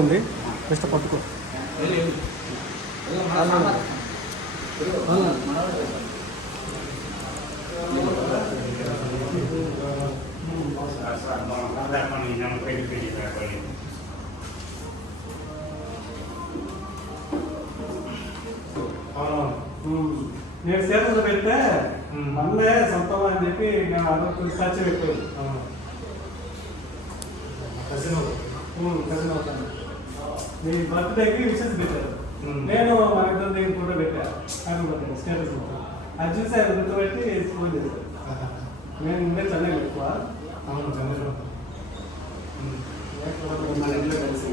ఉంది జస్ట్ పట్టుకో నేను సేవలు పెడితే మళ్ళీ సొంతం అని చెప్పి నేను అదొక ఖర్చు పెట్టాను కజిన్ అవుతాను నీ బర్త్డేకి విషెస్ పెట్టారు నేను మన ఇద్దరు దగ్గర ఫోటో పెట్టాను హ్యాపీ స్టేటస్ అది చూసి ఆయన గుర్తుపెట్టి ఫోన్ చేశాను నేను ఉండే చెన్నై ఎక్కువ అవును చెన్నై మన ఇంట్లో కలిసి